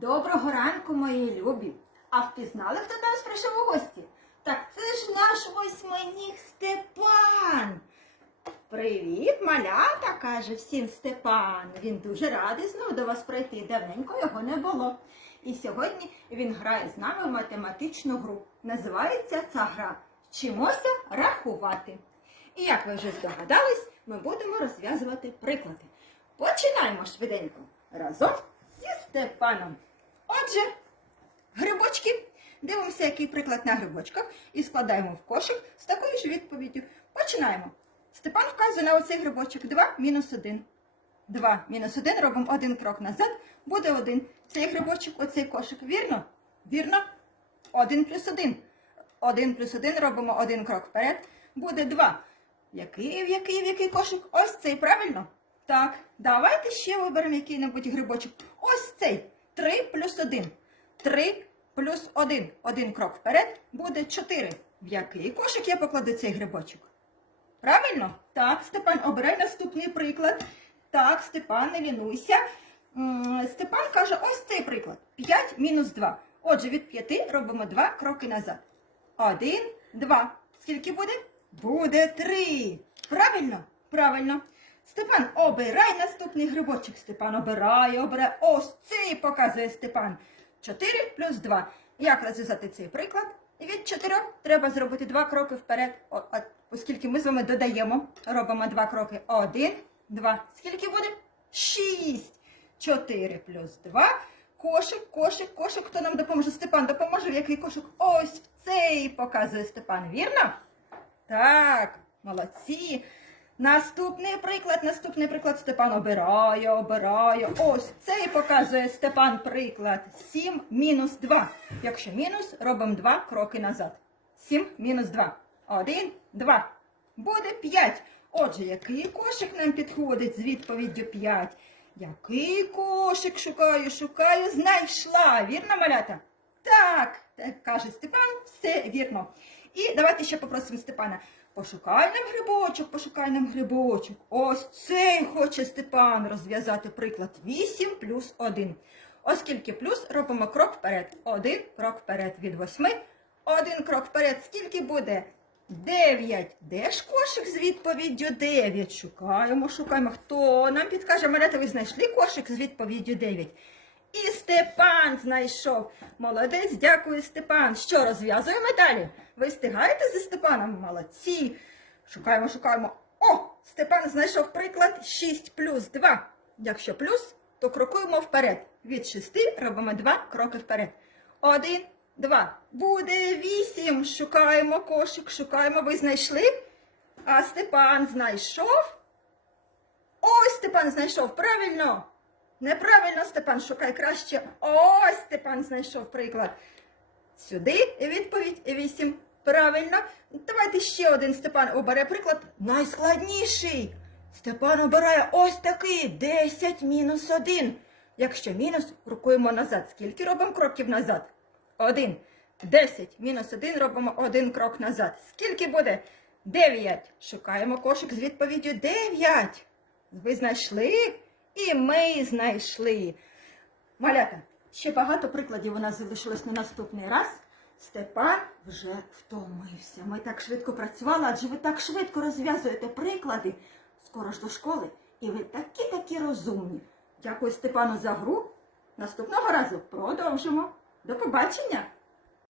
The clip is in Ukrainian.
Доброго ранку, мої любі! А впізнали, хто до нас прийшов у гості? Так це ж наш восьминіг Степан. Привіт, малята, каже всім Степан. Він дуже радий знову до вас прийти. Давненько його не було. І сьогодні він грає з нами в математичну гру. Називається ця гра Вчимося рахувати. І як ви вже здогадались, ми будемо розв'язувати приклади. Починаємо швиденько разом зі Степаном. Отже, грибочки. Дивимося, який приклад на грибочках, і складаємо в кошик з такою ж відповіддю. Починаємо. Степан вказує на оцей грибочок 2 мінус 1. 2 мінус 1 робимо один крок назад, буде 1. Цей грибочок, оцей кошик. Вірно? Вірно? 1 плюс 1. 1 плюс 1 робимо один крок вперед, буде 2. Який, який, в який кошик? Ось цей, правильно? Так, давайте ще виберемо який-небудь грибочок. Ось цей. 3 плюс 1. 3 плюс 1. Один крок вперед буде 4. В який кошик я покладу цей грибочок? Правильно? Так, Степан, обирай наступний приклад. Так, Степан, не лінуйся. Степан каже, ось цей приклад. 5 мінус 2. Отже, від 5 робимо 2 кроки назад. 1, 2. Скільки буде? Буде 3. Правильно? Правильно. Степан, обирай наступний грибочок. Степан обирає, обирає. Ось цей показує Степан. 4 плюс 2. Як розв'язати цей приклад? Від 4 треба зробити 2 кроки вперед, оскільки ми з вами додаємо, робимо 2 кроки. 1, 2. Скільки буде? 6. 4 плюс 2. Кошик, кошик, кошик. Хто нам допоможе? Степан допоможе, який кошик? Ось цей показує Степан, вірно? Так, молодці. Наступний приклад, наступний приклад Степан обирає, обирає. Ось цей показує Степан приклад. 7 мінус 2. Якщо мінус, робимо 2 кроки назад. 7 мінус 2. 1, 2. Буде 5. Отже, який кошик нам підходить з відповіддю 5? Який кошик шукаю, шукаю, знайшла. Вірно, малята? Так, каже Степан, все вірно. І давайте ще попросимо Степана. Пошукай нам грибочок, пошукай нам грибочок. Ось цей хоче Степан розв'язати приклад 8 плюс 1. Оскільки плюс робимо крок вперед. Один крок вперед від 8. Один крок вперед. Скільки буде? 9. Де ж кошик з відповіддю 9? Шукаємо, шукаємо. Хто нам підкаже? Малята, ви знайшли кошик з відповіддю 9? І Степан знайшов. Молодець, дякую, Степан. Що розв'язуємо далі? Ви встигаєте зі Степаном? Молодці. Шукаємо, шукаємо. О! Степан знайшов приклад 6 плюс 2. Якщо плюс, то крокуємо вперед. Від 6 робимо 2 кроки вперед. Один, два. Буде 8. Шукаємо кошик, шукаємо. Ви знайшли? А Степан знайшов? Ось Степан знайшов, правильно? Неправильно, Степан, шукай краще. Ось Степан знайшов приклад. Сюди відповідь 8. Правильно. Давайте ще один Степан обере приклад. Найскладніший. Степан обирає ось такий 10 мінус 1. Якщо мінус, крокуємо назад. Скільки робимо кроків назад? Один. 10 мінус 1 робимо один крок назад. Скільки буде? 9. Шукаємо кошик з відповіддю 9. Ви знайшли? І ми знайшли. Малята, ще багато прикладів у нас залишилось на наступний раз. Степан вже втомився. Ми так швидко працювали, адже ви так швидко розв'язуєте приклади. Скоро ж до школи. І ви такі-такі розумні. Дякую Степану за гру. Наступного разу продовжимо. До побачення!